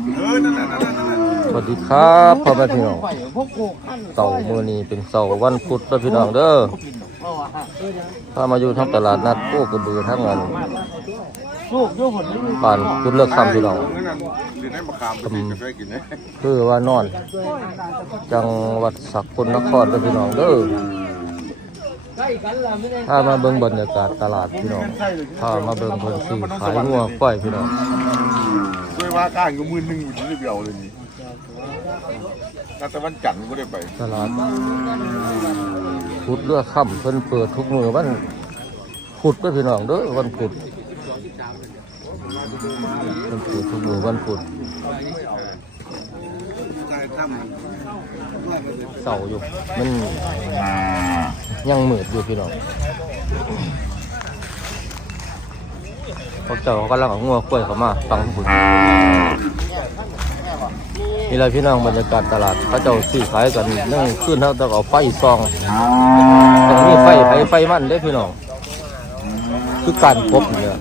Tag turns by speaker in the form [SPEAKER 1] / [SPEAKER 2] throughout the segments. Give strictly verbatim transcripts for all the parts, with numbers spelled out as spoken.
[SPEAKER 1] สวัสดีครับพ่อแม่พี่น้องเสาร์มื้อนี้เป็นเสาร์วันพุธแล้วพี่น้องเด้อถ้ามาอยู่ทั้งตลาดนัดโคกระบือทั้งงานป่านคุณเลิกคำพี่น้องคือว่านอนจังหวัดสกลนครแล้วพี่น้องเด้อถ้ามาเบิ่งบรรยากาศตลาดพี่น้องถ้ามาเบิ่งเพิ่นซื้อขายงัวก้อยพี่น้อง
[SPEAKER 2] ด้วยว่าข้างก็มือหนึ่งอยู่ที่เดียวเลยนี่แต่วันจันทร์ก็ได้ไป
[SPEAKER 1] ตลาดพุธเลือกค่ำเพิ่นเปิดทุกมื้อวันพุธก็พี่น้องเด้อวันพุธเพิ่นเปิดทุกมื้อวันพุธเสาร์อยู่มันยังมืดอยู่พี่น้องพวกเจ้ากำลังเอางัวกล้วยเข้ามาฟังบุญนี่แหละพี่น้องบรรยากาศตลาดเขาเจ้าซื้อขายกันนั่งขึ้นเขาต้องเอาไฟซองตรงนี้ไฟไฟไฟมันได้พี่น้องคือการกบเนี่ย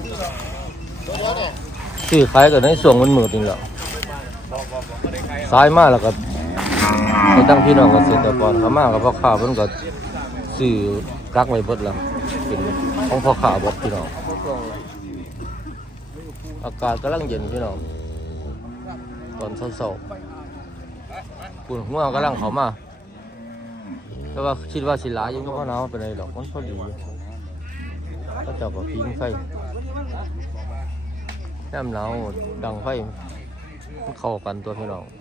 [SPEAKER 1] ซื้อขายกันในส่วนมันมืดนี่แหละซ้ายมาแล้วก็ไปตั้งพี่น้องเกษตรกรเขามากับพ่อข้าวเพิ่นก็ซื้อกักไว้เบิดแล้วเป็นของพ่อข้าวบอกพี่น้องอากาศกำลังเย็นพี่น้องตอนเช้าๆปุ่นหัวกำลังเข้ามาแต่ว่าคิดว่าสิหลายยังก็เพราะหนาวเป็นไรดอกมันพอดีก็เจ้าก็พิงไฟน้ำหนาวดังไฟมันเข้ากันตัวพี่น้อง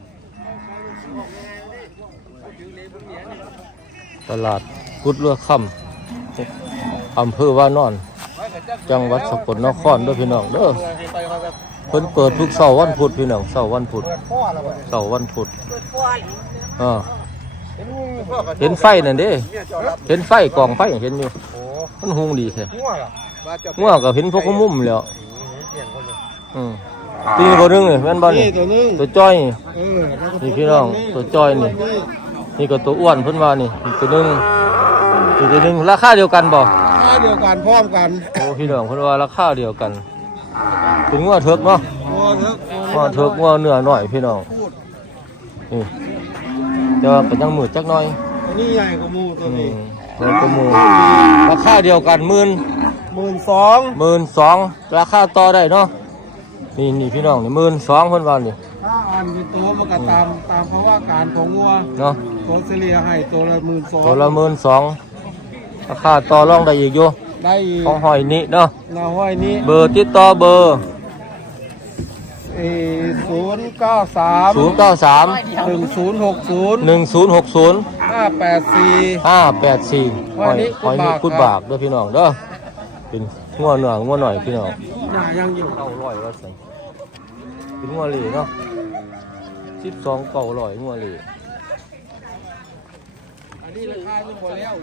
[SPEAKER 1] ตลาดพุทธเรือค่ำอำเภอว่านอนจังหวัดสกลนครด้วยพี่น้องเด้อเพิ่นเปิดทุกเสาร์วันพุธพี่น้องเสาร์วันพุธเสาร์วันพุธอ่าเห็นไฟนั่นเด้เห็นไฟกองไฟเห็นอยู่มันหุงดีแท้งัวก็เห็นพวกมุมแล้วอืมตีตัวนึงนี่แม่นบ่นี่ตัวจ้อยนี่พี่น้องตัวจ้อยนี่นี่ก็ตัวอ้วนเพิ่นว่านี่ตัวนึงตัวนึงราคาเดียวกันบ่
[SPEAKER 2] ราคาเดียวกันพร้อมกัน
[SPEAKER 1] โอ้พี่น้องเพิ่นว่าราคาเดียวกันเป็นงัวเถิกเนาะงัวเถิกงัวเนื้อหน่อยพี่น้องนี่แต่ว่าก็ยังมืดจักหน่อย
[SPEAKER 2] ตัวนี้ใหญ่กว่าหมู่ตัวนี้
[SPEAKER 1] ใหญ่กว่าหมู่ราคาเดียวกันหมื่น
[SPEAKER 2] หมื่นสอง
[SPEAKER 1] หมื่นสองราคาต่อได้เนาะนี่นี่พี่น้องนี่หมื่นสองเพิ่นว่านี่
[SPEAKER 2] ถ้าอันเป็นตัวมันก็ตามตามเพราะว่าการของงัว
[SPEAKER 1] เนาะ
[SPEAKER 2] ตัวเฉลี่ยให้ตัวละหมื่นสอง
[SPEAKER 1] ตัวละหมื่นสองราคาต่อรองได้อีกอยู่
[SPEAKER 2] ได้อีก
[SPEAKER 1] ของหอยนี้เนาะ
[SPEAKER 2] นาห้อยนี้
[SPEAKER 1] เบอร์ติดต่อเบอร์
[SPEAKER 2] เอศูนย์เก้าสาม
[SPEAKER 1] ศูนย์เก้าสาม
[SPEAKER 2] หนึ่งศูนย์หกศูนย์
[SPEAKER 1] หนึ่งศูนย์หกศูนย์
[SPEAKER 2] ห้าแปดสี่
[SPEAKER 1] ห้าแปดสี่หอยหอยนี้กุดบากด้วยพี่น้องเด้อเป็นงัวเนื้องัวหน่อยพี่น้อง
[SPEAKER 2] ยังอยู่
[SPEAKER 1] เก้าร้อยว่าใส่เป็นงัวเหล่เนาะสิบสองเก้าร้อยงัวเหล่
[SPEAKER 2] อันนี้ราคาจะพอแล้ว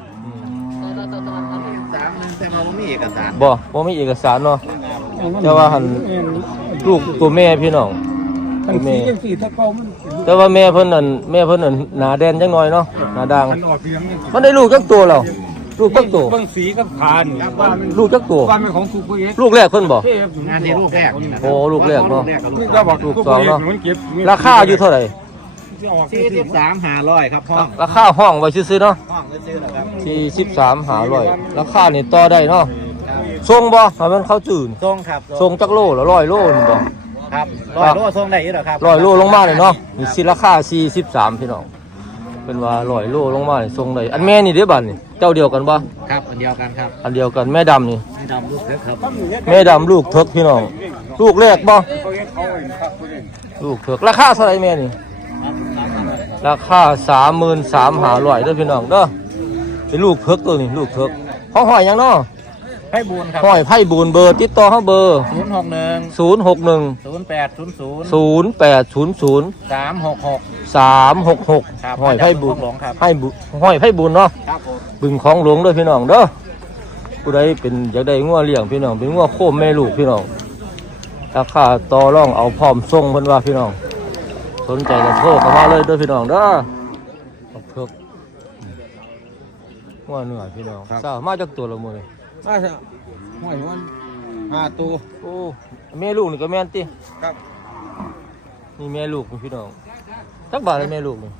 [SPEAKER 3] สามนึงแต่เราไม่มีเอกสาร
[SPEAKER 1] บ่บ่มีเอกสารเนาะแต่ว่าหันลูกตัวแม่พี่น้อง
[SPEAKER 2] ตัวแม่
[SPEAKER 1] แต่ว่าแม่เพิ่นนั่นแม่เพิ่นนั่นหน้าแดนจังหน่อยเนาะหน้าด่างมันได้ลูกจักตัวแล้วลูกจักตัว
[SPEAKER 2] บางสีกับทาน
[SPEAKER 1] ลูกจักตัว
[SPEAKER 2] บ้านเป็นของสุกเอก
[SPEAKER 1] ลูกแรกเพิ่นบ่
[SPEAKER 3] งานนี้ลูกแรก
[SPEAKER 1] โอ้ลูกแรกเนาะ
[SPEAKER 2] ลูกสองเนาะ
[SPEAKER 1] ราคาอยู่เท่าไหร่
[SPEAKER 3] สี่สิบสามห้าร้อยครับห้อง
[SPEAKER 1] ราคาห้องไว้ซื้อๆเนาะสี่สิบสามห้าร้อยราคานี่ต่อได้เนาะส่งบ่ถ้ามันเข้าจืด
[SPEAKER 3] ส่งครับ
[SPEAKER 1] ส่งจักโลละร้อยโลนี่บ่
[SPEAKER 3] ครับร้อยโลส่งได้อยู่หรอครับ
[SPEAKER 1] ร้อยโลลงมาเลยเนาะนี่สิราคาสี่สิบสามพี่น้องเป็นว่าร้อยโลลงมาเลยส่งได้อันแม่นี่เด้อบัดนี่เจ้าเดียวกันบ่
[SPEAKER 3] ครับอันเดียวกันครับ
[SPEAKER 1] อันเดียวกันแม่ดำนี่
[SPEAKER 3] แม่ดำลูกเถิกครับ
[SPEAKER 1] แม่ดำลูกเถิกพี่น้องลูกแรกบ่ลูกเถิกราคาเท่าไหร่แม่นี่ราคาสามหมื่นสามห้าร้อยเด้อพี่น้องเด้อเป็นลูกเถิกตัวนี้ลูกเถิกห้องหอยยังเนาะ
[SPEAKER 3] ไพ่บูนครับ
[SPEAKER 1] หอยไพ่บูนเบอร์ติดต่อเฮาเบอร์
[SPEAKER 3] ศูนย์หกหนึ่ง
[SPEAKER 1] ศูนย์หกหนึ่ง
[SPEAKER 3] ศูนย์แปดศูนย์ศูนย์
[SPEAKER 1] ศูนย์แปดศูนย์ศูนย์
[SPEAKER 3] สามหกหก
[SPEAKER 1] สามหกหกหอยไพ่บูนให้บุหอยไพ่บูนเนาะบึงของหลวงด้วยพี่น้องเด้อผู้ใดเป็นอยากได้งัวเลี้ยงพี่น้องเป็นงัวโคมแม่ลูกพี่น้องราคาต่อรองเอาพร้อมส่งเพิ่นว่าพี่น้องสนใจก็โทรเข้ามาเลยด้วยพี่น้องเด้อเพิ่มงัวเนื้อพี่น้องทราบมาจากตัวละมื้อนี่
[SPEAKER 2] มาซะหอยวันห้าตัว
[SPEAKER 1] โอ้แม่ลูกนี่ก็แม่นติ
[SPEAKER 2] ครับ
[SPEAKER 1] นนี่แม่ลูกพี่น้องจักบาทเลยแม่ลูกนี่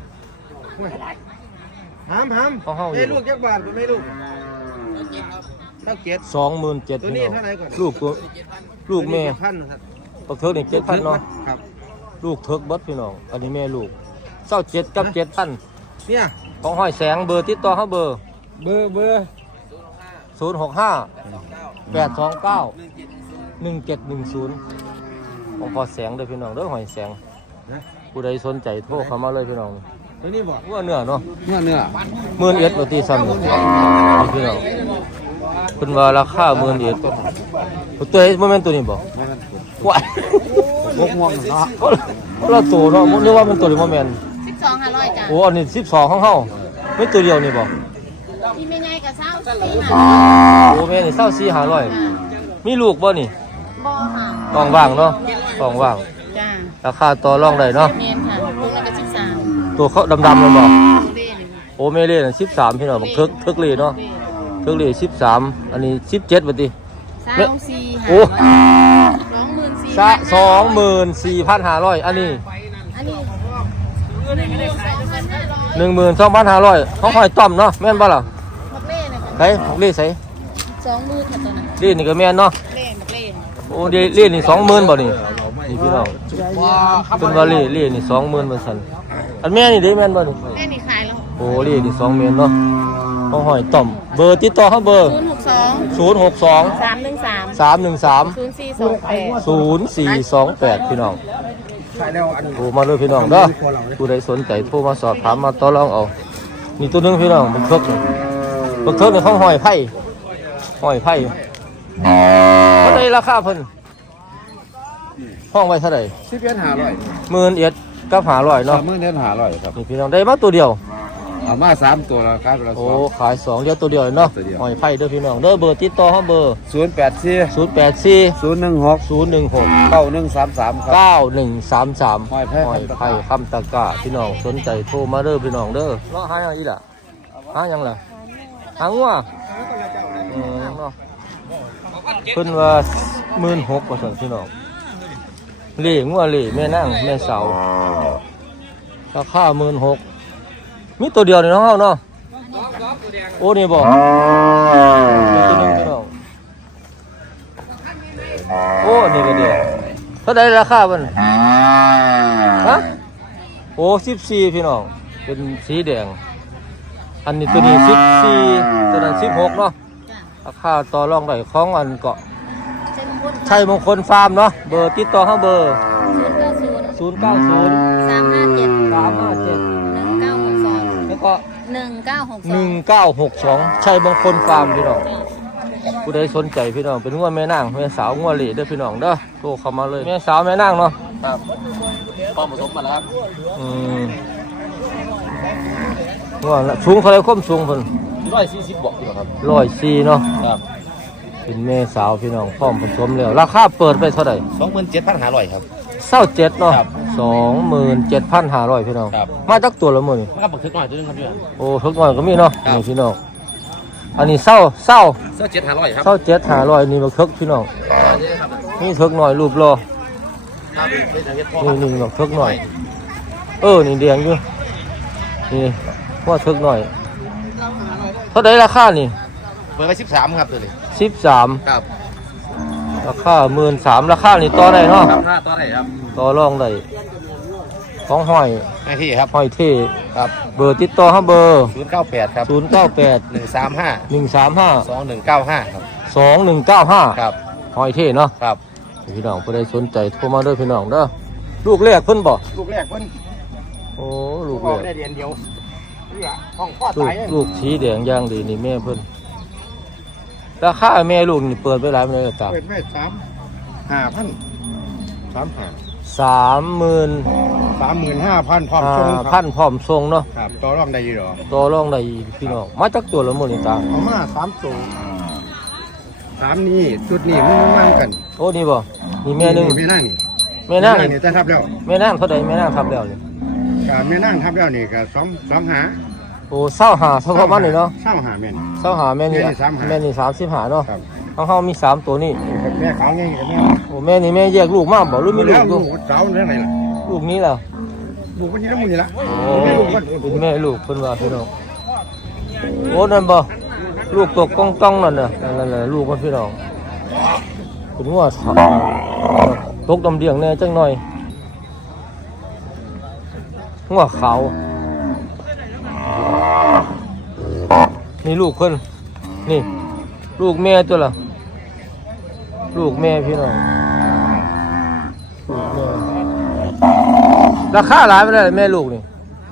[SPEAKER 2] หามหาม
[SPEAKER 1] เอาเฮาอยู่
[SPEAKER 2] เอ้ยลูกจักบาทก็ไม่ลูกเท่าเจ็ด
[SPEAKER 1] สองหมื่นเจ็ด
[SPEAKER 2] ตัว
[SPEAKER 1] พี่
[SPEAKER 2] นี้
[SPEAKER 1] น้อง
[SPEAKER 2] เท่าไหร่ก่อน
[SPEAKER 1] ลูกกูลูกแม่
[SPEAKER 2] พันครับ
[SPEAKER 1] ปักเทิกนี่เจ็ดพันเนาะ
[SPEAKER 2] ครับ
[SPEAKER 1] ลูกเทิกเบิดพี่น้องอันนี้แม่ลูกเศร้าเจ็ดกับเจ็ดพัน
[SPEAKER 2] เนี่ย
[SPEAKER 1] ของห้อยแสงเบอร์ติดต่อเขาเบอร์
[SPEAKER 2] เบอร์เบอร์
[SPEAKER 1] ศูนย์หกห้าแปดสองเก้าหนึ่งเจ็ดหนึ่งศูนย์ของพอแสงเด้อพี่น้องเด้อหอยแสงผู้ใดสนใจโทรเข้ามาเลยพี่น้อง
[SPEAKER 2] ตัวนี้บอก
[SPEAKER 1] ว่าเนื้อเนาะ
[SPEAKER 2] เนื้อเนื้อ
[SPEAKER 1] หมื่นเอ็ดโรตีซ้ำนี่พี่น้องคุณว่าราคาหมื่นเอ็ดตัวไอ้โมเมนต์ตัวนี้บอกว้าย
[SPEAKER 2] พวกม่วงเนาะ
[SPEAKER 1] เพราะเราตัวเนาะนึกว่ามันตัวหรือโมเมนต์
[SPEAKER 4] สิบสองห้าร้อยจ้ะ
[SPEAKER 1] โอ้อันนี้สิบสองของเฮาไม่ตัวเดียวนี่บอก
[SPEAKER 4] ที่ไม่ง่ายกับเช้าสี่ห้า
[SPEAKER 1] โอ้แม่นี่เศร้าสี่หาร้อยมีลูกบ่นี่
[SPEAKER 4] บ่ค่ะ
[SPEAKER 1] ต้องว่างเนาะต้องว่าง
[SPEAKER 4] จ้า
[SPEAKER 1] ราคาต่อรองได้เนาะ
[SPEAKER 4] เมนค่ะลูกละก็สิบสาม
[SPEAKER 1] ตัวเขาดำๆเลยบอก
[SPEAKER 4] เล่หนึ่ง
[SPEAKER 1] โอ้เมเล่น่ะสิบสามพี่น้องบอกเทิกเทิกเล่เนาะเทิกเล่สิบสามอันนี้สิบเจ็ดบัดนี้
[SPEAKER 4] สามสี่ห้า
[SPEAKER 1] โอ้
[SPEAKER 4] สองหมื่นสี่
[SPEAKER 1] สะสองหมื่นสี่พันห้าร้อยอันนี้
[SPEAKER 4] อันนี้หนึ่งหมื่นสองพันห้าร้อย
[SPEAKER 1] หนึ่งหมื่นสองพันห้าร้อยเขาคอยต้อมเนาะแม่นบ่ล่ะ
[SPEAKER 4] บักเล่นะ
[SPEAKER 1] ใส่บักเล่ใส่
[SPEAKER 4] สองหมื่นค่ะตัวนั้น
[SPEAKER 1] เล่นี่ก็แม่นเนาะ
[SPEAKER 4] เล่บักเล่
[SPEAKER 1] โอ้เล่เล่นี่สองหมื่นบ่นี่นี่พี่น้องเป็นว่าเล่เล่นี่สองหมื่นเปอร์เซ็นต์อันแม่นี่เด้แม่นบ่นี่
[SPEAKER 4] เล่นี่ขายแล้ว
[SPEAKER 1] โอ้เล่นี่สองหมื่นเนาะเขาหอยต้อมเบอร์ติดต่อเขาเบอร์
[SPEAKER 4] ศูนย์หกสอง
[SPEAKER 1] ศูนย์หกสอง
[SPEAKER 4] สามหนึ่งสาม
[SPEAKER 1] สามหนึ่งสาม
[SPEAKER 4] ศูนย์สี่สองแปด
[SPEAKER 1] ศูนย์สี่สองแปดพี่น้อง
[SPEAKER 2] ใช่แล้วอัน
[SPEAKER 1] โทรมาเลยพี่น้องเด้อผู้ใดสนใจโทรมาสอบถามมาต่อรองเอานี่ตัวหนึงพี่น้องบักเทิกนี่บักเทิกนี่เขาหอยไผ่หอยไผ่เท่าไหรราคาเพิ่นห้องไว้เท่าไหร่
[SPEAKER 2] สิบเอ็ดห้าร้อย
[SPEAKER 1] หมื่นเอ็ดกับหาร้อย
[SPEAKER 2] สา
[SPEAKER 1] เนาะ
[SPEAKER 2] มหมื่นเอ็ดห้าร้อยครับ
[SPEAKER 1] นี่พี่น้องได้มาตัวเดียว
[SPEAKER 2] เอามาสามตัวแล้วครับเรา
[SPEAKER 1] โอ้ขายสองเดียวตัวเดียวเนาะ
[SPEAKER 2] ตัวเดียว
[SPEAKER 1] หอยไผ่เด้อพี่น้องเด้อเบอร์ติดต่อเขาเบอร์
[SPEAKER 2] ศูนย์แปดสี่
[SPEAKER 1] ศูนย์แปดสี่
[SPEAKER 2] ศูนย์หนึ่งหก
[SPEAKER 1] ศูนย์หนึ่งหก
[SPEAKER 2] เก้าหนึ่งสามสามครับ
[SPEAKER 1] เก้าหนึ่งสามสาม
[SPEAKER 2] หอยไผ่
[SPEAKER 1] หอยไผ่คำตะกร้าพี่น้องสนใจโทรมาเด้อพี่น้องเด้อเนาะหายังอีกล่ะหายังล่ะหางัวเออเนาะเพิ่นว่าหมื่นหกว่าซั่นพี่น้องเล่งัวเล่แม่นางแม่สาวราคาหมื่นหกมีตัวเดียวนี่เนาะเฮาเนาะโอ้นี่บ่มีตัวหนึงพี่น้องโอ้นี่ก็เดียวเท่าใดราคามันฮะโอ้สิบสี่พี่น้องเป็นสีแดงอันนี้ตัวนี้สิบสี่ตัวนั้นสิบหกเนาะ
[SPEAKER 4] จ้า
[SPEAKER 1] ราคาต่อรองได้ของอันเกาะ
[SPEAKER 4] เช่นมงคล
[SPEAKER 1] ชัยมงคลฟาร์มเนาะเบอร์ติดต่อเขาเบอร์
[SPEAKER 4] ศูนย์เก้าศูนย์
[SPEAKER 1] ศูนย์เก้าศูนย์
[SPEAKER 4] สามห้าเจ็ด
[SPEAKER 1] สามห้าเจ็ด
[SPEAKER 4] หนึ่งเก้าหกสอง
[SPEAKER 1] แล้วก็
[SPEAKER 4] หนึ่งเก้าหกส
[SPEAKER 1] ห
[SPEAKER 4] อ
[SPEAKER 1] นึ่
[SPEAKER 4] ง
[SPEAKER 1] งเก้าหกสองชัยมงคลฟาร์มพี่น้องผู้ใดสนใจพี่น้องเป็นงัวแม่นางแม่สาวงัวเหล่เด้อพี่น้องเด้อโทรเข้ามาเลยแม่สาวแม่นางเนาะ
[SPEAKER 3] ครับพร้อมผสมมาแล้วครับ
[SPEAKER 1] อืมงัวละสูงเท่าไรความสูงเพิ่น
[SPEAKER 3] ร้อยสี่สิบบวกอยู่ครับ
[SPEAKER 1] ร้อยสี่เนาะ
[SPEAKER 3] ครับ
[SPEAKER 1] เป็นแม่สาวพี่น้องพร้อมผสมแล้วราคาเปิดไปเท่าไหร่
[SPEAKER 3] สองหมื่นเจ็ดพันห้าร้อยครับ
[SPEAKER 1] เศร้าเจ็ดเนาะ
[SPEAKER 3] ครับ
[SPEAKER 1] สองหมื่นเจ็ดพันห้าร้อยพี่น้อง
[SPEAKER 3] ครับ
[SPEAKER 1] มาจักตัวละหมื่น
[SPEAKER 3] มันก็บักทึกหน่อยตัวนึงครับพี่
[SPEAKER 1] โอ้ทุกหน่อยก็มีเนาะ
[SPEAKER 3] ครับ
[SPEAKER 1] นี่พี่น้องอันนี้เศร้าเศร้า
[SPEAKER 3] เสื้อเจ็ดห้าร้อยครับ
[SPEAKER 1] เศร้าเจ็ดห้าร้อยนี่บักทึกพี่น้องนี่ทึกหน่อยรูปรอ
[SPEAKER 3] ครับเป็นอย่างเงี้ยพอ
[SPEAKER 1] นี่นี่บักทึกหน่อย เออนี่แดงอยู่นี่ว่าทึกหน่อยเท่าไดราคานี่
[SPEAKER 3] เปิดไปสิบสามครับตัวนี้
[SPEAKER 1] สิบสาม
[SPEAKER 3] ครับ
[SPEAKER 1] ราคาหมื่นสามราคานี่ต่อได้เนาะ
[SPEAKER 3] ครับหน้าตัวไหนครับ
[SPEAKER 1] ต่อรองได้ของห้อย
[SPEAKER 3] ไอ้ที่ครับ
[SPEAKER 1] ห้อยเท่
[SPEAKER 3] ครับ
[SPEAKER 1] เบอร์ติดต่อเขาเบอร์
[SPEAKER 3] ศูนย์เก้าแปดครับ
[SPEAKER 1] ศูนย์เก้าแปด
[SPEAKER 3] หนึ่งสามห้า
[SPEAKER 1] หนึ่งสามห้า
[SPEAKER 3] สองหนึ่งเก้าห้าครับ
[SPEAKER 1] สองหนึ่งเก้าห้า
[SPEAKER 3] ครับ
[SPEAKER 1] หอยเท่เนาะ
[SPEAKER 3] ครับ
[SPEAKER 1] พี่น้องผู้ใดสนใจโทรมาเด้อพี่น้องเด้อลูกแรกเพิ่นบ่
[SPEAKER 2] ลูกแรกเพิ่น
[SPEAKER 1] โอ้ลูก
[SPEAKER 2] บ
[SPEAKER 1] แร
[SPEAKER 2] อก
[SPEAKER 1] ก
[SPEAKER 2] ได้เดือนเดียวนี่ล่ะห้องพ่อ
[SPEAKER 1] ลู
[SPEAKER 2] ตาก ย
[SPEAKER 1] ลูกสีแดงอย่างดีนี่แม่เพิ่นราคาแม่ลูกนี่เปิดไปหลายเลยตาม
[SPEAKER 2] เปิดไว้สามห้าพันสามห้า
[SPEAKER 1] สามหมื่น
[SPEAKER 2] สามหมื่นห้าพันพร้อม
[SPEAKER 1] ห้า
[SPEAKER 2] ชงค
[SPEAKER 1] พั
[SPEAKER 2] รับ
[SPEAKER 1] นพร้อมส่งเนาะ
[SPEAKER 2] ครับต่อรองได้อยี่หรอ
[SPEAKER 1] ต่อรองได้อีกพี่น้องมาจากตัวละหมื้อนี่ตา
[SPEAKER 2] เอามาสามตัวสามนี่จุดนี่มันมันกัน
[SPEAKER 1] โอ้นี่บ่นี่แม่หนึง
[SPEAKER 2] แม่นั่งนี่
[SPEAKER 1] แม่นาง
[SPEAKER 2] นี่
[SPEAKER 1] นี่
[SPEAKER 2] จะทับแล้ว
[SPEAKER 1] แม่นางเท่าใดแม่นางทับแล้วนี่
[SPEAKER 2] การแม่นั่งทับแล้วนี่ก็สองสองหา
[SPEAKER 1] โอ้เศร้าหาเท่ากับมันนี่เนาะ
[SPEAKER 2] เศร้าหาแม่น
[SPEAKER 1] เศร้าหาแม่นี่
[SPEAKER 2] แม่นี่สามหา
[SPEAKER 1] แม่นี่สามสิบหาเนาะ
[SPEAKER 2] ครับ
[SPEAKER 1] ของเฮามีสามตัวนี่
[SPEAKER 2] แม่ขาวไงกับแม่
[SPEAKER 1] โอ้แม่นี่แม่แยกลูกมาบ่หรือมีลูก
[SPEAKER 2] ลู
[SPEAKER 1] อยู่
[SPEAKER 2] กสาวเรื่องไหนล่ะ
[SPEAKER 1] โลูกนี้แล้ว
[SPEAKER 2] บุกวันนี้แล้วมึงนี่ละ
[SPEAKER 1] โอ้เป็นแม่ลูกเพิ่นว่าพี่น้องโอ้นั่นบ่ลูกตกก้องต้องนั่นน่ะนั่นแหละลูกมันพี่น้องเป็นว่าตกดำเดียงแน่จังหน่อยหัวขาวนี่ลูกเพิ่นนี่ลูกแม่ตัวละลูกแม่พี่น้องลูกแม่ราคาหลายไปเลยแม่ลูกนี่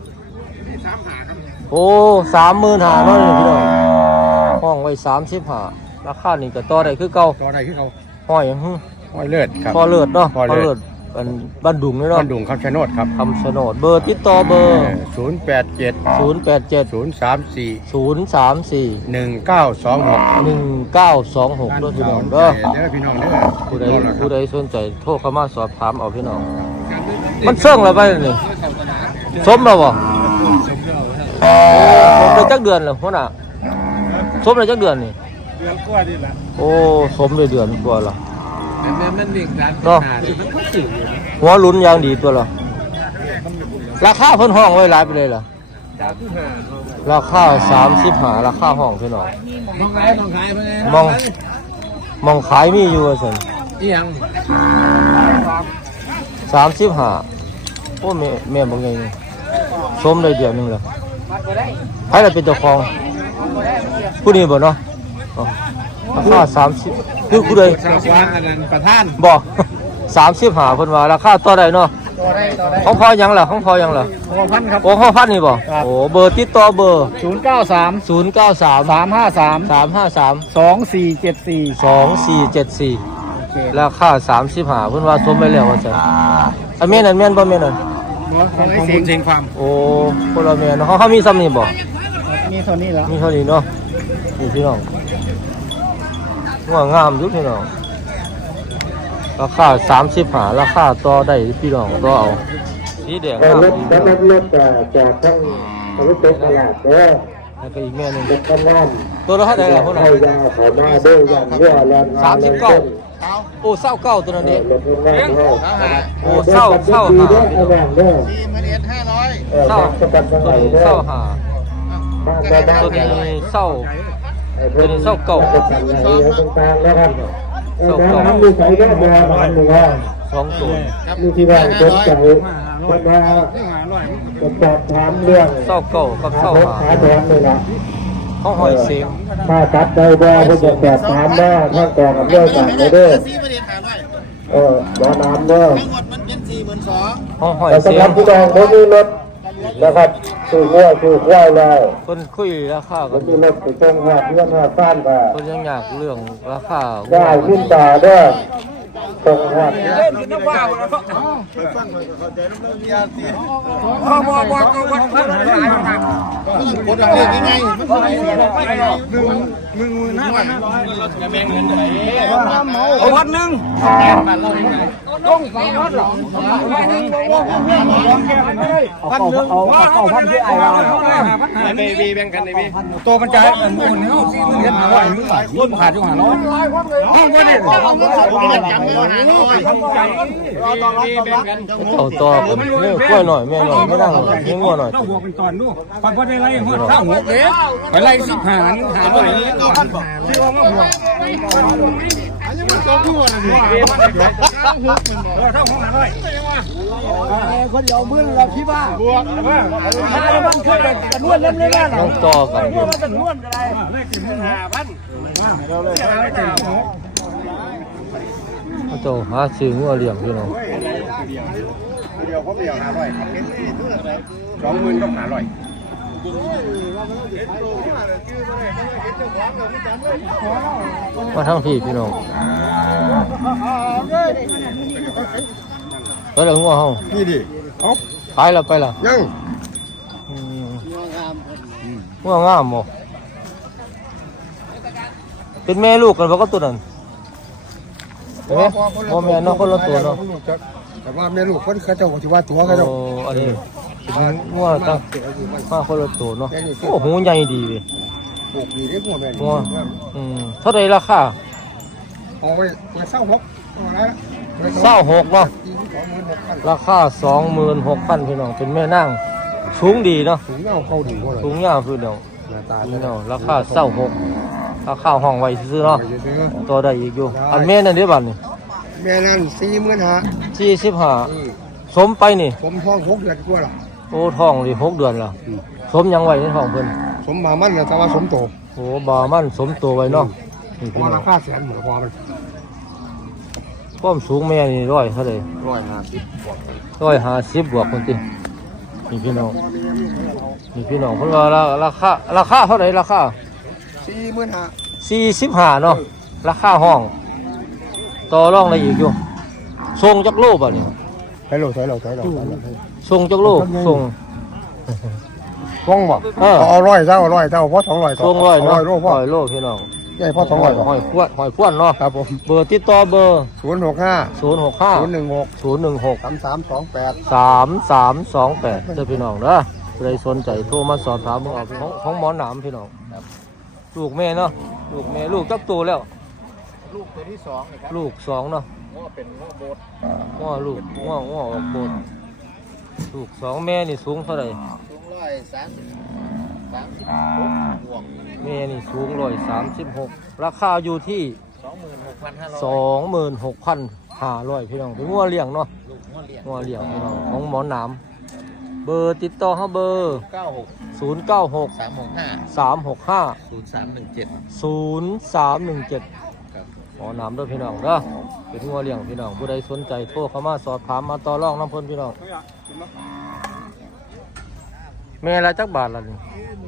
[SPEAKER 1] โอ้สามหมื่นหาน้อยพี่น้องห้องไว้สามสิบห้าราคานี่ก็ต่อได้คือเก่า
[SPEAKER 2] ต่อได้ขึ้นเอา
[SPEAKER 1] ห้อยหยังหึ
[SPEAKER 2] ห้อยเลือดครับ
[SPEAKER 1] พอเลิศเนาะ
[SPEAKER 2] พอเลิศ
[SPEAKER 1] เป็นบ้านดุงนี่เนาะ
[SPEAKER 2] บ้านดุงคำชะโนดครับ
[SPEAKER 1] คำชะโนดเบอร์ติดต่อเบอร์
[SPEAKER 2] ศูนย์แปดเจ็ด
[SPEAKER 1] ศูนย์แปดเจ็ด
[SPEAKER 2] ศูนย์สามสี่
[SPEAKER 1] ศูนย์สามสี่
[SPEAKER 2] หนึ่งเก้าสองหก
[SPEAKER 1] หนึ่งเก้าสองหกด้วยพี่น้องเด้อ
[SPEAKER 2] เด้อพี่น้องเด้อ
[SPEAKER 1] ผู้ใดผู้ใดสนใจโทรเข้ามาสอบถามเอาพี่น้องมันเสื่องแล้วไปนี่สมแล้วบ่สมได้จักเดือนแล้วหัวหน้าสมได้จักเดือนนี่
[SPEAKER 2] เดือนกว่าดีละ
[SPEAKER 1] โอ้สมได้เดือนกว่าละ
[SPEAKER 2] แม่มันวิ่งร้าน
[SPEAKER 1] เนาะ
[SPEAKER 2] มันก็สื่อ
[SPEAKER 1] หัวลุ้นอย่างดีตัวละราคาเพิ่นห้องไว้หลายไปเลยล่ะ
[SPEAKER 2] ดาวที่ห้า
[SPEAKER 1] ราคาสามสิบห้าราคาห้องพี่น้อง
[SPEAKER 2] มองขายมองขายไปไง
[SPEAKER 1] มองมองขายมีอยู่ว่าซั่น
[SPEAKER 2] อีหยัง
[SPEAKER 1] สามสิบห้าโอ้แม่แม่บ่ไงนี่สมได้เดือนหนึงแล้วใครล่ะเป็นเจ้าของผู้นี้บ่เนาะอ๋อราคาสามสิบคือผู้ใด
[SPEAKER 2] สาววานอันนั้นประธาน
[SPEAKER 1] บ่สามสิบห้าเพิ่นว่าราคาต่อได้เนาะ
[SPEAKER 2] ต่อได้ต่อได้
[SPEAKER 1] ของพอหยังล่ะของพอหยังล่ะ
[SPEAKER 2] หกพันครับ
[SPEAKER 1] โอ้ของพันนี่บ่โอ้เบอร์ติดต่อเบอร์
[SPEAKER 2] ศูนย์เก้าสาม
[SPEAKER 1] ศูนย์เก้าสาม
[SPEAKER 2] สามห้าสาม
[SPEAKER 1] สามห้าสาม
[SPEAKER 2] สองสี่เจ็ดสี่
[SPEAKER 1] สองสี่เจ็ดสี่ราคาสามสิบห้าเพิ่นว่าสมไปแล้วว่าซั่นอันแม่นั่นแม่นบ่แม่นั่น
[SPEAKER 2] ของของบุญเชียงฟาร์ม
[SPEAKER 1] โอ้คนละแม่เนาะเขาเขามีซ้ำนี่บ่
[SPEAKER 2] มีเท่านี้แล้ว
[SPEAKER 1] มีเท่านี้เนาะนี่พี่น้องว่างามอยู่พี่น้องราคาสามสิบห้าราคาต่อได้พี่น้องต่อเอาสีแดงงาม
[SPEAKER 5] รถ
[SPEAKER 1] ดี
[SPEAKER 5] รถรถจากจากทั้งรถเต็มตลาดเด้อ
[SPEAKER 1] แล้วก็อีกแม่หนึง
[SPEAKER 5] รถข้างล่าง
[SPEAKER 1] ตัวละเท่าไหร่ล่ะพุ่นน่ะ
[SPEAKER 5] ให้ยาวเขามาเด้ออย่างเยื่อแรงงาน
[SPEAKER 1] สามสิบเก้าโอ้เศร้าเก้าตัวนั้นเด้
[SPEAKER 5] รถข้างล่างเด้อ
[SPEAKER 1] โอ้เศร้าเศร้าหา
[SPEAKER 5] เด้อเอาแรงเด้อ
[SPEAKER 2] สี่หมื่นเอ็ดห้าร้อย
[SPEAKER 5] เออ
[SPEAKER 1] เศร้า
[SPEAKER 5] สกัดมา
[SPEAKER 1] ตัว
[SPEAKER 5] ให้
[SPEAKER 1] นี้
[SPEAKER 5] เด้อ
[SPEAKER 1] เศร้าหา
[SPEAKER 5] บ้านแม่บ้าน
[SPEAKER 1] ตัวนี้เศร้า
[SPEAKER 5] ตัวนี้เศร้าเก่าตรงกลางนะครับเออน้ำมีใส่ได้บ่น้ำมีว่า
[SPEAKER 1] สองตัว
[SPEAKER 5] มีที่ว่าเจ็บใจมันมาจะสอบถามเรื่อง
[SPEAKER 1] เศร้าเก้ากับเศร้า
[SPEAKER 5] หา
[SPEAKER 1] หา
[SPEAKER 5] หาแดงเลยล่ะ
[SPEAKER 1] เขาหอยเสียง
[SPEAKER 5] ถ้าตัดได้บ่ก็จะแสบถามบ่ท่านกองกับเรื่องต่างเลยเด้อ
[SPEAKER 2] สี่หมื่นเอ็ดห้าร้อย
[SPEAKER 5] เออบ่น้ำเด้อ
[SPEAKER 2] ทั้งหมดมันเป็นสี่หมื่นสอง
[SPEAKER 1] เขาหอย
[SPEAKER 5] แต่
[SPEAKER 1] เสี
[SPEAKER 5] สำ
[SPEAKER 1] ย
[SPEAKER 5] หรั
[SPEAKER 1] ง
[SPEAKER 5] บพี่น้องบ่มีรถนะครับสู่หัวสู่ควายแล้ว
[SPEAKER 1] คนคุยราคากั
[SPEAKER 5] บ่
[SPEAKER 1] น
[SPEAKER 5] มีรถไปส่งหาเพื่อนหาฟ้านก็
[SPEAKER 1] คนยังอยากเรื่องราคา
[SPEAKER 5] ได้ขึ้นตาเด้อส่งหา
[SPEAKER 2] คนละเรื่องยังไงมึงมึงมึงหน้าบ้านจะแบ่งเงินไหนเอาพันหนึ่งต้องสองพันหรอพันหนึ่งพันหนึ่งเอาเอาพันที่ไอ้เราไอ้บีแบ่งกันไอ้บีตัวมันจะเหมือนมูลเขาสี่เงินหาร้อยมึงหลายคนขาดอยู่หาร้อยเอาเงินเนี่ยเอาเงินสดเงินจังเลยหาร้อยเราต้องรับต้องรับ
[SPEAKER 1] เอาต่อกันนี่กล้วยหน่อยแม่หน่อยไม่นั่งนี่งัวหน่อย
[SPEAKER 6] หัวเป็นตอนดูพอพอได้ไล่หัวข้าวหัวเอ๊ะไปไล่สิบหารหาบ่ได้ก็พันบอกที่ว่ามาหัวอันนี้มันสองหัวนะพี่เออเท่าหัวหาร้อยคนเดียวมือเราคิดว่าบวกถ้ามันขึ้นจะนวดเล่นเล่นได้หรอ
[SPEAKER 1] ต้องต่อกัน
[SPEAKER 6] ว่าจะนวดอะไรเลขกี่หาพันเราเลย
[SPEAKER 1] เขาเจ้าหาซื้องัวเลี้ยงพี่น้อง
[SPEAKER 2] เดียวผมเดียวหาร้อยสองหมื่นก็หาร้อย
[SPEAKER 1] มาทั้งพี่พี่น้องแล้วเดี๋ยวงัวเฮา
[SPEAKER 2] นี่ดิเอา
[SPEAKER 1] ขายแล้วไปล่ะ
[SPEAKER 2] ยัง
[SPEAKER 1] อืมงัวงามบ่เป็นแม่ลูกกันบ่ก็ตัวนั้นเห็นไหมบ่แม่นเนาะคนละตัวเนาะ
[SPEAKER 2] แต่ว่าแม่ลูกคนเขาเจ้าที่ว่าตัวเขาเจ้า
[SPEAKER 1] โอ้อันนี้เป็นงัวตั้งมาคนละตัวเนาะโอ้หูใหญ่ดีเว้ย
[SPEAKER 2] ปลูกดีได้หัวแม่
[SPEAKER 1] งัวอืมเท่าไรราคา
[SPEAKER 2] เอาไปไปเศร้าหกเอาละ
[SPEAKER 1] เศร้าหกเนาะ
[SPEAKER 2] เ
[SPEAKER 1] ราคาสองหมื่นหกพันพี่น้องเป็นแม่นางสูงดีเนาะ
[SPEAKER 2] ถึงเงาเข้าดีกว่าเลย
[SPEAKER 1] สูงยาวคือเนาะ
[SPEAKER 2] หน้าตา
[SPEAKER 1] นี่เนาะราคาเศร้าหกราคาห้องไว้ซื้อๆเนาะตัวได้อีกอยู่อันแม่นั่นเด้บัดนี่
[SPEAKER 2] แม่นั่นสี่หมื่นห้า
[SPEAKER 1] สี่สิบห้าสมไปนี่
[SPEAKER 2] ผมท้องหกเดือนกว่าละ
[SPEAKER 1] โอ้ท้องดิหกเดือนแล้วสมยังไว้ในท้องเพิ่น
[SPEAKER 2] สมมามันเนี่ยแต่ว่าสมโต
[SPEAKER 1] โอ้บามันสมตัวไว้เนาะนี่
[SPEAKER 2] พ
[SPEAKER 1] พี่
[SPEAKER 2] อ
[SPEAKER 1] น้อ
[SPEAKER 2] ราง คาแสนหมดพอมัน
[SPEAKER 1] ความสูงแม่นี่ร้อยเท่าไหร่
[SPEAKER 2] ร้อยห้าสิบ
[SPEAKER 1] ร้อยห้าสิบบวกคนตินี่พี่น้องนี่พี่น้องเพิ่นว่าราคาราคาเท่าไหร่ราคา
[SPEAKER 2] สี่หมื่นห้า
[SPEAKER 1] สี่สิบห้าเนาะราคาห้องต่อรองอะไรอีกอยู่ส่งจักโลบ่นี่
[SPEAKER 2] ใช้โลใช้โลใช้โล
[SPEAKER 1] ส่งจักโลส่ง
[SPEAKER 2] ฟ้องบ่
[SPEAKER 1] เออ
[SPEAKER 2] เอาร้อยเจ้าร้อยเจ้าพอสองร้อย
[SPEAKER 1] ส่งร้อยเนาะ
[SPEAKER 2] ร้อยโลพ่อ
[SPEAKER 1] ร้อยโลพี่น้อง
[SPEAKER 2] ใหญ่พอสองร้อย
[SPEAKER 1] หอยพวนหอยพวนเนาะ
[SPEAKER 2] ครับผม
[SPEAKER 1] เบอร์ติดต่อเบอร์
[SPEAKER 2] ศูนย์หกห้า
[SPEAKER 1] ศูนย์หกห้า
[SPEAKER 2] ศูนย์หนึ่งหก
[SPEAKER 1] ศูนย์หนึ่งหก
[SPEAKER 2] สามสามสองแปด
[SPEAKER 1] สามสามสองแปดเจ้าพี่น้องเด้อใครสนใจโทรมาสอบถามเบิ่งเอาของของหมอหนามพี่น้องลูกแม่เนาะลูกแม่ลูกจักตัวแล้ว
[SPEAKER 3] ลูกตัวที่สองเลยครับ
[SPEAKER 1] ลูกสองเนาะ
[SPEAKER 3] ง้อเป็นง้อโบด
[SPEAKER 1] ง้อลูกง้อง้อออกโบดลูกสองแม่นี่สูงเท่าไหร่
[SPEAKER 3] สูงร้อยสามสิบสามสิบหกบวก
[SPEAKER 1] แม่นี่สูงร้อยสามสิบหกราคาอยู่ที่
[SPEAKER 3] สองหมื่นหกพันห้าร้อย
[SPEAKER 1] สองหมื่นหกพันห้าร้อยพี่น้องเป็นงัวเลี้ยงเนาะ
[SPEAKER 3] ลูกง้อเลี้ยง
[SPEAKER 1] งัวเลี้ยงพี่น้องของหมอหนามเบอร์ติดต่อเขาเบอร์
[SPEAKER 3] เก้าหก
[SPEAKER 1] ศูนย์เก้าหก
[SPEAKER 3] สามหกห้า
[SPEAKER 1] สามหกห้า
[SPEAKER 3] ศูนย์สามหนึ่งเจ็ด
[SPEAKER 1] ศูนย์สามหนึ่งเจ็ดหมอหนามด้วยพี่น้องเด้อเป็นงัวเลี้ยงพี่น้องผู้ใดสนใจโทรเข้ามาสอบถามมาต่อรองน้ำเพ่นพี่น้องแม่ละจักบาทละนี่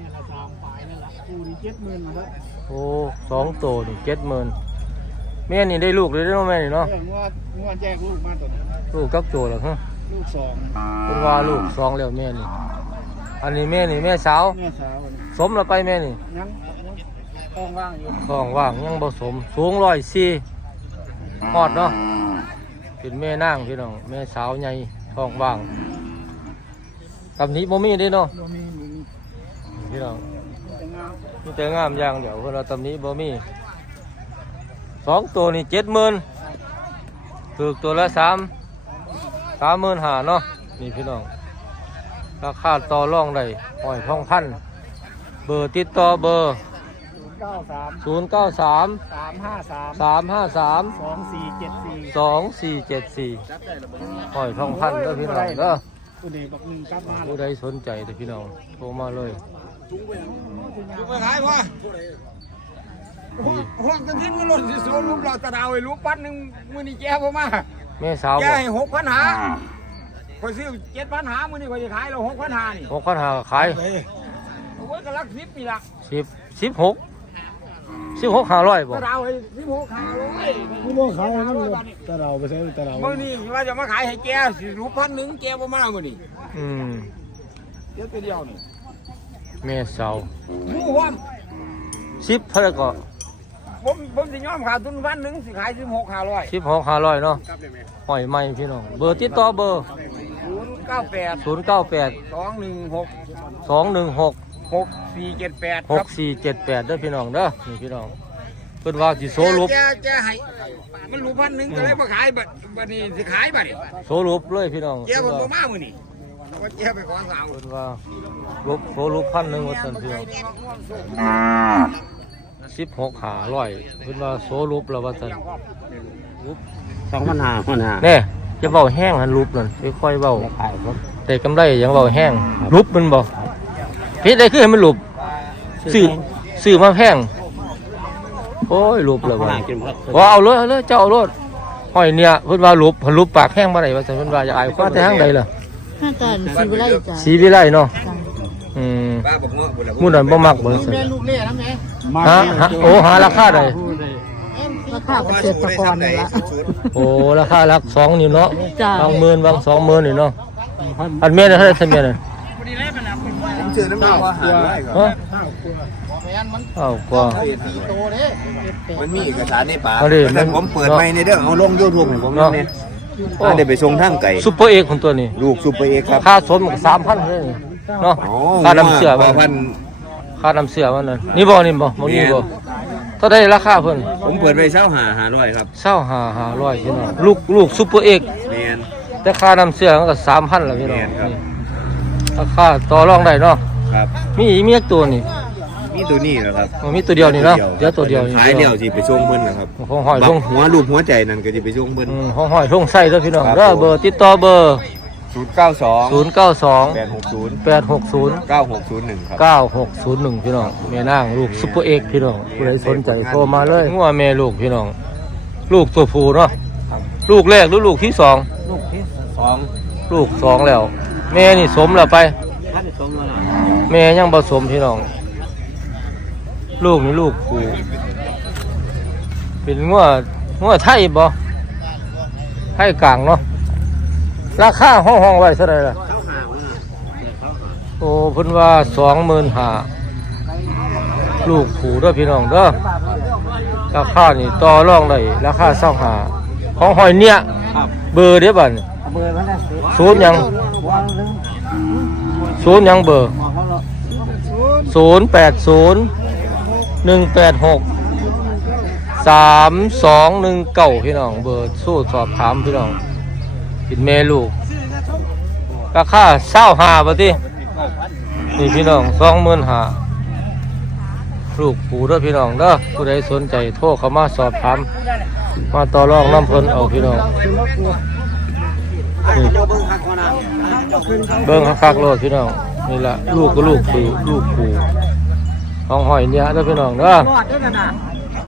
[SPEAKER 1] โอ้สองโตนี่เจ็ดหมื่นแม่นี่ได้ลูกเลยได้อเนาะแม่นี่เนาะ
[SPEAKER 2] งวดงวดแจกลูกมาตัวนี้
[SPEAKER 1] ลูกกักโตแล้วฮะ
[SPEAKER 2] ลูกสอง
[SPEAKER 1] คุณว่าลูกสองแล้วแม่นี่อันนี้แม่นี่แม่สาว
[SPEAKER 2] แม่สาว
[SPEAKER 1] สมแล้วไปแม่นี่
[SPEAKER 2] ยังต้องว่างอยู่
[SPEAKER 1] ท้องว่างยังผสมสูงร้อยสี่ฮอดเนาะเป็นแม่นางพี่น้องแม่สาวใหญ่ท้องว่างกับนี้บ่มีเด้เนาะ
[SPEAKER 2] ตัวมีมีมี
[SPEAKER 1] พี่น้อง
[SPEAKER 2] แต่งาม
[SPEAKER 1] มีแต่งามอย่างเดียวเพิ่นว่าตำนี้บ่มีสองตัวนี่เจ็ดหมื่นถูกตัวละสามสามหมื่นห้าเนาะนี่พี่น้องราคาต่อรองได้หอยทองพันเบอร์ติดต่อเบอร์
[SPEAKER 2] เก้าสาม
[SPEAKER 1] ศูนย์เก้าสาม
[SPEAKER 2] สามห้าสาม
[SPEAKER 1] สามห้าสาม
[SPEAKER 2] สองสี่เจ็ดสี่
[SPEAKER 1] สองสี่เจ็ดสี่หอยทองพันเด้อพี่น้องเด้อ
[SPEAKER 2] ตัวนี้บักหนึ่งกลับมา
[SPEAKER 1] ผู้ใดสนใจเด้อพี่น้องโทรมาเลย
[SPEAKER 6] จุกไปขายพ่อห้องกันที่มือรถสิโซลูกเราตะดาวไอ้ลูกปัดหนึ่งมือนี่แก้ผมมา
[SPEAKER 1] แม่สาว
[SPEAKER 6] แก้
[SPEAKER 1] บ่
[SPEAKER 6] ให้หกพันหาคอยซื้อเจ็ดพันหามือนี่คอยจะขายเราหกพันหานี่
[SPEAKER 1] หกพันห้าขาย
[SPEAKER 6] โอ้ยกระลักสิบนี่ละ
[SPEAKER 1] สิบสิบหกสิบหกห้าร้อยบ่
[SPEAKER 6] ตะดาวไอ้สิบหกขายเลย
[SPEAKER 2] ผู้บ่ขายนั่นเลยตะเราไปใช้ตะเรา
[SPEAKER 6] มือนี่ว่าจะมาขายให้แกสิรูพันหนึ่งแกผมมามือนี่
[SPEAKER 1] อืม
[SPEAKER 6] เดี๋ยวตัวเดียวนี่
[SPEAKER 1] แม่สาว
[SPEAKER 6] รู้ว่า
[SPEAKER 1] สิบเท่าไหร่ก็
[SPEAKER 6] ผมผมสิยอมขาดทุนพันหนึ่งสิขายสิบหกห้าร้อย
[SPEAKER 1] สิบหกห้าร้อยเนาะหอยใหม่พี่น้องเบอร์ติดต่อเบอร์
[SPEAKER 6] ศูนย์เก้าแปด
[SPEAKER 1] ศูนย์เก้าแปด
[SPEAKER 6] สองหนึ่งหก
[SPEAKER 1] สองหนึ่งหก
[SPEAKER 6] หกสี่เจ็ดแปด
[SPEAKER 1] หกสี่เจ็ดแปดเด้อพี่น้องเด้อนี่พี่น้องเพิ่นว่าสิโซลุบ
[SPEAKER 6] แกแกให้มันรู้พันหนึ่งก็เลยมาขายบัดบัดนี้สิขายบัดนี้
[SPEAKER 1] โซลุบเลยพี่น้อง
[SPEAKER 6] แก
[SPEAKER 1] เพิ่น
[SPEAKER 6] ผม
[SPEAKER 1] ว่า
[SPEAKER 6] บ่มามื้อนี้ว่าแกไปขอสาว
[SPEAKER 1] เพิ่นว่าลุบโซลุบพันหนึ่งว่าซั่นพี่น้องสิบหกห้าร้อยเพิ่นว่าโซลุบแล้วว่าซั่นลุบ
[SPEAKER 2] สองพันห้าพันห้า
[SPEAKER 1] แน่จะเว้าแห้งหันลุบนั่นค่อยๆเว้า
[SPEAKER 2] ขายครับ
[SPEAKER 1] แต่กำไรยังเว้าแห้งลุบมันบ่เฮ็ดได้คือให้มันลุบซื้อซื้อมาแพงโอ้ยลุบแล้วว่า ว่าเอาเลยเอาเลยเจ้าเอารถหอยเนี่ยเพิ่นว่าลุบเพิ่นลุบปากแห้งมาได้ว่าซั่นเพิ่นว่าอยากอายว่าแต่ทางใดล่ะ
[SPEAKER 7] ห้าจานสีวิไลจ้ะ
[SPEAKER 1] สีวิไลเนาะอืม
[SPEAKER 6] บ้าบ่งอกบ่ล่ะ
[SPEAKER 1] หมู่นั้นบ่มักบ่ซั่น
[SPEAKER 2] ลูกเล่นะแม่
[SPEAKER 1] ฮะฮะโอ้หาราคาได้
[SPEAKER 7] ราคาเกษตรกรนี่ละ
[SPEAKER 1] โอ้ราคาหลักสองนี่เนาะ
[SPEAKER 7] จ้ะ
[SPEAKER 1] บางหมื่นบางสองหมื่นนี่เนาะอันเมียน่ะเท่าไหร่ซั่นเมียน่ะ
[SPEAKER 6] ผมซื้อน้ำมันว่าหาได้ครับ
[SPEAKER 1] ฮะอ้าวกว่า
[SPEAKER 3] มันมีเอกสารในป่า
[SPEAKER 1] เอาดิ
[SPEAKER 3] แต่ผมเปิดไม่ในเด้อเอาลงยูทูบให้ผม
[SPEAKER 1] เนาะ
[SPEAKER 3] เนี่ยอ่าเดี๋ยวไปส่งทางไก่
[SPEAKER 1] ซุปเปอร์เอกของตัวนี้
[SPEAKER 3] ลูกซุปเปอร์เอกครับ
[SPEAKER 1] ค่าสมก็สามพันเลยนี่เนาะ
[SPEAKER 3] อ๋อ
[SPEAKER 1] ค่าน้ำเสือ
[SPEAKER 3] ว่า
[SPEAKER 1] มัน
[SPEAKER 3] พัน
[SPEAKER 1] ค่าน้ำเสือมันนั่นนี่บ่นี่บ่บ่นี่บ่เท่าใดราคาเพิ่น
[SPEAKER 3] ผมเปิดไปเช่าหาหาร้อยครับ
[SPEAKER 1] เศร้าหาหาร้อยพี่น้องลูกลูกซุปเปอร์เอก
[SPEAKER 3] แมน
[SPEAKER 1] แต่ค่าน้ำเสื้อมันก็สามพันละพี่น้องนี่ราคาต่อรองได้เนาะ
[SPEAKER 2] ครับ
[SPEAKER 1] มีอีกมีอีกตัวนี่
[SPEAKER 2] มีตัวนี้นะครับ
[SPEAKER 1] มันมีตัวเดียวนี่เนาะเดี๋ยวตัวเดียวนี่
[SPEAKER 2] ขายเดียวสิไปส่งเพิ่นนะครับ
[SPEAKER 1] ห้องหอย
[SPEAKER 2] บั
[SPEAKER 1] ท่ง
[SPEAKER 2] กหัวรูปหัวใจนั่นก็สิไปส่งเพิ่น
[SPEAKER 1] อืมห้องหอยท่งไส้เด้อพี่น้อง
[SPEAKER 2] ครับ
[SPEAKER 1] เด้อเบอร์ติดต่อเบอร์
[SPEAKER 2] ศูนย์เก้าสอง
[SPEAKER 1] ศูนย์เก้าสอง
[SPEAKER 2] แปดหกศูนย์
[SPEAKER 1] แปดหกศูนย์
[SPEAKER 2] เก้าหกศูนย์หนึ่งครับ
[SPEAKER 1] เก้าหกศูนย์หนึ่งพี่น้องแม่นางลูกซุปเปอร์เอ็กซ์พี่น้องผู้ใดสนใจโทรมาเลยงัวแม่ลูกพี่น้องลูกตัวผู้เนาะลูกแรกหรือลูกที่สอง
[SPEAKER 3] ลูกที่สอง
[SPEAKER 1] ลูกสองแล้ว แม่นี่สมแล้วไป
[SPEAKER 3] ท่านสมแล้ว
[SPEAKER 1] แม่ยังผสมพี่น้อง ลูกนี่ลูกผู้เป็นงัวงัวไทยบ่ไทยกลางเนาะราคาห้องห้องไว้เท่าไหร่ล่ะโอ้เพิ่นว่าสองหมื่นห้าลูกผู้เด้อพี่น้องเด้อราคานี่ต่อรองได้ราคาเศร้าหาของหอยเนี่ยเบอร์เด้อบัดนี้
[SPEAKER 3] เบอร์มันได้
[SPEAKER 1] ศูนย์หยังศูนย์หยังเบอร์ศูนย์แปดศูนย์หนึ่งแปดหกสามสองหนึ่งเก้าพี่น้องเบอร์สู้สอบถามพี่น้องเป็นแม่ลูกราคาเศร้าหาปะตินี่พี่น้องสองหมื่นหาลูกปู่เด้อพี่น้องเด้อผู้ใดสนใจโทรเข้ามาสอบถามมาต่อรองน้ำเพิ่นเอาพี่น้องนี่เบิ้งคักๆโลดพี่น้องนี่ละลูกก็ลูกปู่ลูกปู่ของหอยเนี่ยเด้อพี่น้องเด้อ
[SPEAKER 3] รอดด้วยนะ